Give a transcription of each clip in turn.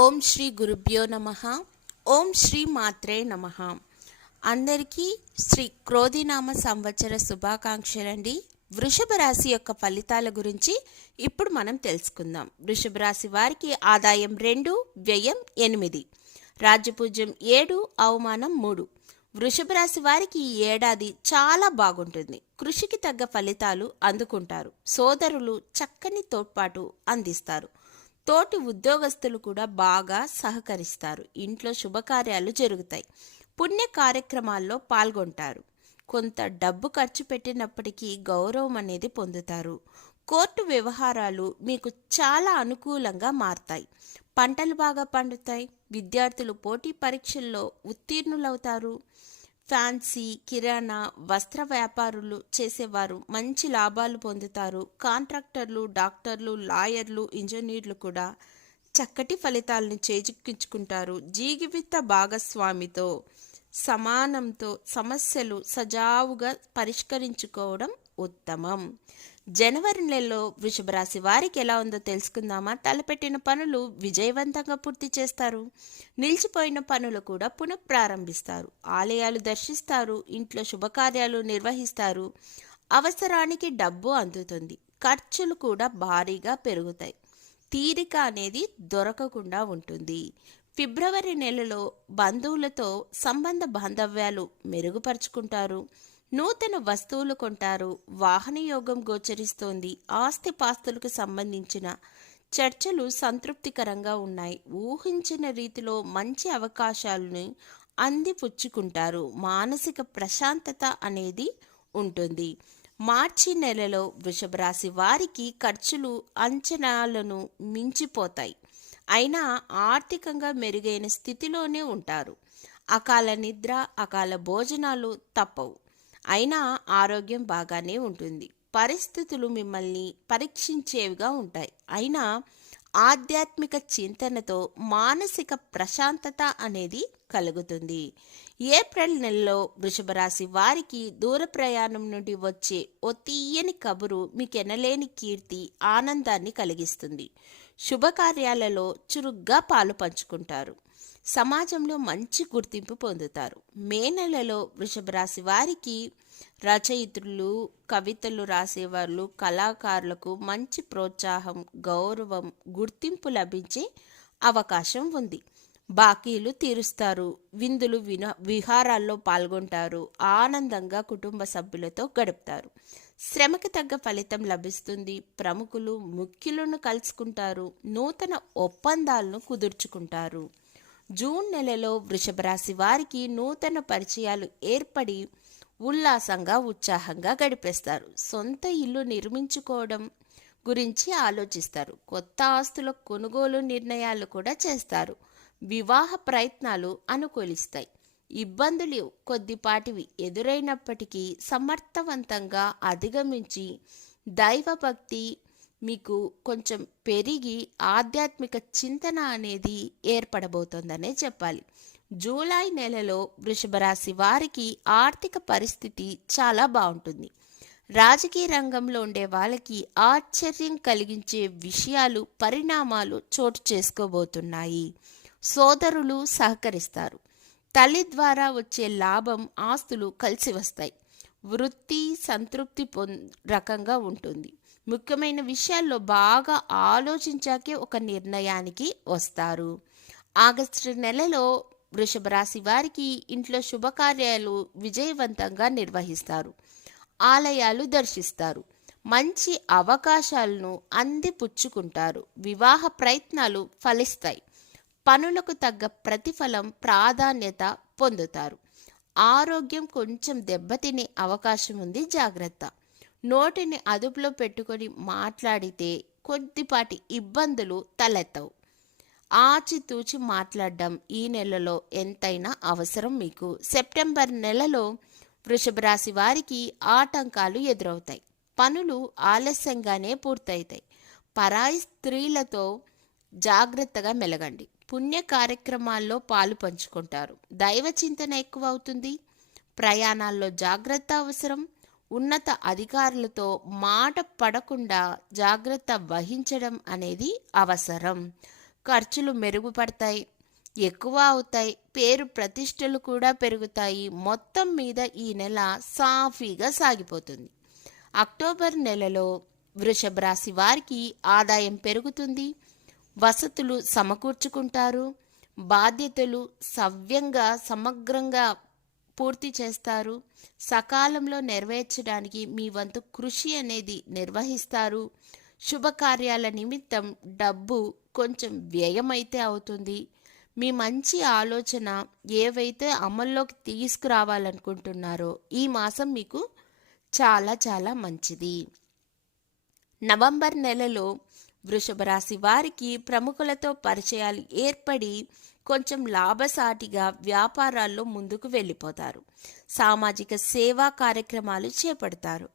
ఓం శ్రీ గురుభ్యో నమః. ఓం శ్రీ మాత్రే నమః. అందరికీ శ్రీ క్రోధినామ సంవత్సర శుభాకాంక్షలండి. వృషభ రాశి యొక్క ఫలితాల గురించి ఇప్పుడు మనం తెలుసుకుందాం. వృషభ రాశి వారికి ఆదాయం 2, వ్యయం 8, రాజ్యపూజ్యం 7, అవమానం 3. వృషభ రాశి వారికి ఈ ఏడాది చాలా బాగుంటుంది. కృషికి తగ్గ ఫలితాలు అందుకుంటారు. సోదరులు చక్కని తోడ్పాటు అందిస్తారు. తోటి ఉద్యోగస్తులు కూడా బాగా సహకరిస్తారు. ఇంట్లో శుభకార్యాలు జరుగుతాయి. పుణ్య కార్యక్రమాల్లో పాల్గొంటారు. కొంత డబ్బు ఖర్చు పెట్టినప్పటికీ గౌరవం అనేది పొందుతారు. కోర్టు వ్యవహారాలు మీకు చాలా అనుకూలంగా మారతాయి. పంటలు బాగా పండుతాయి. విద్యార్థులు పోటీ పరీక్షల్లో ఉత్తీర్ణులవుతారు. ఫ్యాన్సీ, కిరాణా, వస్త్ర వ్యాపారులు చేసేవారు మంచి లాభాలు పొందుతారు. కాంట్రాక్టర్లు, డాక్టర్లు, లాయర్లు, ఇంజనీర్లు కూడా చక్కటి ఫలితాలను చేజిక్కించుకుంటారు. జీవిత భాగస్వామితో సమానంతో సమస్యలు సజావుగా పరిష్కరించుకోవడం ఉత్తమం. జనవరి నెలలో వృషభ రాశి వారికి ఎలా ఉందో తెలుసుకుందామా? తలపెట్టిన పనులు విజయవంతంగా పూర్తి చేస్తారు. నిలిచిపోయిన పనులు కూడా పునఃప్రారంభిస్తారు. ఆలయాలు దర్శిస్తారు. ఇంట్లో శుభకార్యాలు నిర్వహిస్తారు. అవసరానికి డబ్బు అందుతుంది. ఖర్చులు కూడా భారీగా పెరుగుతాయి. తీరిక అనేది దొరకకుండా ఉంటుంది. ఫిబ్రవరి నెలలో బంధువులతో సంబంధ బాంధవ్యాలు మెరుగుపరుచుకుంటారు. నూతన వస్తువులు కొంటారు. వాహన యోగం గోచరిస్తోంది. ఆస్తిపాస్తులకు సంబంధించిన చర్చలు సంతృప్తికరంగా ఉన్నాయి. ఊహించిన రీతిలో మంచి అవకాశాలను అందిపుచ్చుకుంటారు. మానసిక ప్రశాంతత అనేది ఉంటుంది. మార్చి నెలలో వృషభ రాశి వారికి ఖర్చులు అంచనాలను మించిపోతాయి. అయినా ఆర్థికంగా మెరుగైన స్థితిలోనే ఉంటారు. అకాల నిద్ర, అకాల భోజనాలు తప్పవు. అయినా ఆరోగ్యం బాగానే ఉంటుంది. పరిస్థితులు మిమ్మల్ని పరీక్షించేవిగా ఉంటాయి. అయినా ఆధ్యాత్మిక చింతనతో మానసిక ప్రశాంతత అనేది కలుగుతుంది. ఏప్రిల్ నెలలో వృషభ రాశి వారికి దూర ప్రయాణం నుండి వచ్చే ఓ తీయని కబురు మీకు ఎనలేని కీర్తి, ఆనందాన్ని కలిగిస్తుంది. శుభకార్యాలలో చురుగ్గా పాలు పంచుకుంటారు. సమాజంలో మంచి గుర్తింపు పొందుతారు. మే నెలలో వృషభ రాశి వారికి రచయిత్రులు, కవితలు రాసేవాళ్ళు, కళాకారులకు మంచి ప్రోత్సాహం, గౌరవం, గుర్తింపు లభించే అవకాశం ఉంది. బాకీలు తీరుస్తారు. విందులు, విహారాల్లో పాల్గొంటారు. ఆనందంగా కుటుంబ సభ్యులతో గడుపుతారు. శ్రమకి తగ్గ ఫలితం లభిస్తుంది. ప్రముఖులు, ముఖ్యులను కలుసుకుంటారు. నూతన ఒప్పందాలను కుదుర్చుకుంటారు. జూన్ నెలలో వృషభ రాశి వారికి నూతన పరిచయాలు ఏర్పడి ఉల్లాసంగా, ఉత్సాహంగా గడిపేస్తారు. సొంత ఇల్లు నిర్మించుకోవడం గురించి ఆలోచిస్తారు. కొత్త ఆస్తుల కొనుగోలు నిర్ణయాలు కూడా చేస్తారు. వివాహ ప్రయత్నాలు అనుకూలిస్తాయి. ఇబ్బందులు కొద్దిపాటివి ఎదురైనప్పటికీ సమర్థవంతంగా అధిగమించి దైవభక్తి మీకు కొంచెం పెరిగి ఆధ్యాత్మిక చింతన అనేది ఏర్పడబోతోందనే చెప్పాలి. జూలై నెలలో వృషభ రాశి వారికి ఆర్థిక పరిస్థితి చాలా బాగుంటుంది. రాజకీయ రంగంలో ఉండే వాళ్ళకి ఆశ్చర్యం కలిగించే విషయాలు, పరిణామాలు చోటు చేసుకోబోతున్నాయి. సోదరులు సహకరిస్తారు. తల్లి ద్వారా వచ్చే లాభం, ఆస్తులు కలిసి వస్తాయి. వృత్తి సంతృప్తి రకంగా ఉంటుంది. ముఖ్యమైన విషయాల్లో బాగా ఆలోచించాకే ఒక నిర్ణయానికి వస్తారు. ఆగస్టు నెలలో వృషభ రాశి వారికి ఇంట్లో శుభకార్యాలు విజయవంతంగా నిర్వహిస్తారు. ఆలయాలు దర్శిస్తారు. మంచి అవకాశాలను అందిపుచ్చుకుంటారు. వివాహ ప్రయత్నాలు ఫలిస్తాయి. పనులకు తగ్గ ప్రతిఫలం, ప్రాధాన్యత పొందుతారు. ఆరోగ్యం కొంచెం దెబ్బతినే అవకాశం ఉంది. జాగ్రత్త. నోటిని అదుపులో పెట్టుకొని మాట్లాడితే కొద్దిపాటి ఇబ్బందులు తలెత్తవు. ఆచితూచి మాట్లాడడం ఈ నెలలో ఎంతైనా అవసరం మీకు. సెప్టెంబర్ నెలలో వృషభ రాశి వారికి ఆటంకాలు ఎదురవుతాయి. పనులు ఆలస్యంగానే పూర్తవుతాయి. పరాయి స్త్రీలతో జాగ్రత్తగా మెలగండి. పుణ్య కార్యక్రమాల్లో పాలు పంచుకుంటారు. దైవ చింతన ఎక్కువ అవుతుంది. ప్రయాణాల్లో జాగ్రత్త అవసరం. ఉన్నత అధికారులతో మాట పడకుండా జాగ్రత్త వహించడం అనేది అవసరం. ఖర్చులు మెరుగుపడతాయి, ఎక్కువ అవుతాయి, పేరు ప్రతిష్టలు కూడా పెరుగుతాయి. మొత్తం మీద ఈ నెల సాఫీగా సాగిపోతుంది. అక్టోబర్ నెలలో వృషభ రాశి వారికి ఆదాయం పెరుగుతుంది, వసతులు సమకూర్చుకుంటారు, బాధ్యతలు సవ్యంగా సమగ్రంగా పూర్తి చేస్తారు, సకాలంలో నెరవేర్చడానికి మీ వంతు కృషి అనేది నిర్వహిస్తారు. శుభకార్యాల నిమిత్తం డబ్బు కొంచెం వ్యయమైతే అవుతుంది. మీ మంచి ఆలోచన ఏవైతే అమల్లోకి తీసుకురావాలనుకుంటున్నారో ఈ మాసం మీకు చాలా చాలా మంచిది. నవంబర్ నెలలో వృషభ రాశి వారికి ప్రముఖులతో పరిచయాలు ఏర్పడి కొంచెం లాభసాటిగా వ్యాపారాల్లో ముందుకు వెళ్ళిపోతారు. సామాజిక సేవా కార్యక్రమాలు చేపడతారు.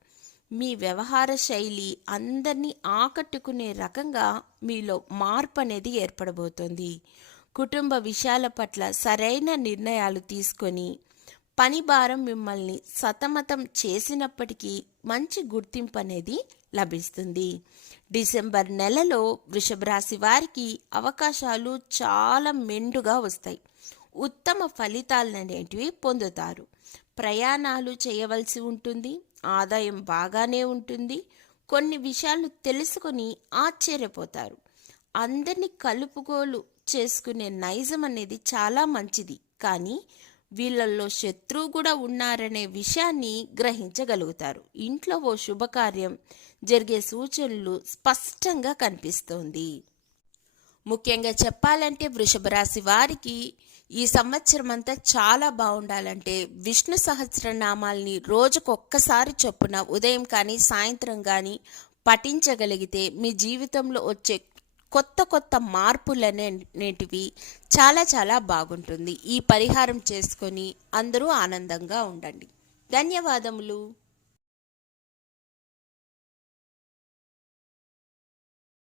మీ వ్యవహార శైలి అందరినీ ఆకట్టుకునే రకంగా మీలో మార్పు అనేది ఏర్పడబోతుంది. కుటుంబ విషయాల పట్ల సరైన నిర్ణయాలు తీసుకొని పని భారం మిమ్మల్ని సతమతం చేసినప్పటికీ మంచి గుర్తింపు అనేది లభిస్తుంది. డిసెంబర్ నెలలో వృషభ రాశి వారికి అవకాశాలు చాలా మెండుగా వస్తాయి. ఉత్తమ ఫలితాలు అనేటివి పొందుతారు. ప్రయాణాలు చేయవలసి ఉంటుంది. ఆదాయం బాగానే ఉంటుంది. కొన్ని విషయాలు తెలుసుకొని ఆశ్చర్యపోతారు. అందరినీ కలుపుగోలు చేసుకునే నైజం అనేది చాలా మంచిది. కానీ వీళ్ళల్లో శత్రువు కూడా ఉన్నారనే విషయాన్ని గ్రహించగలుగుతారు. ఇంట్లో ఓ శుభకార్యం జరిగే సూచనలు స్పష్టంగా కనిపిస్తోంది. ముఖ్యంగా చెప్పాలంటే వృషభ రాశి వారికి ఈ సంవత్సరం అంతా చాలా బాగుండాలంటే విష్ణు సహస్రనామాల్ని రోజుకొక్కసారి చొప్పున ఉదయం కానీ సాయంత్రం కానీ పఠించగలిగితే మీ జీవితంలో వచ్చే కొత్త కొత్త మార్పులనేటివి చాలా చాలా బాగుంటుంది. ఈ పరిహారం చేసుకొని అందరూ ఆనందంగా ఉండండి. ధన్యవాదములు.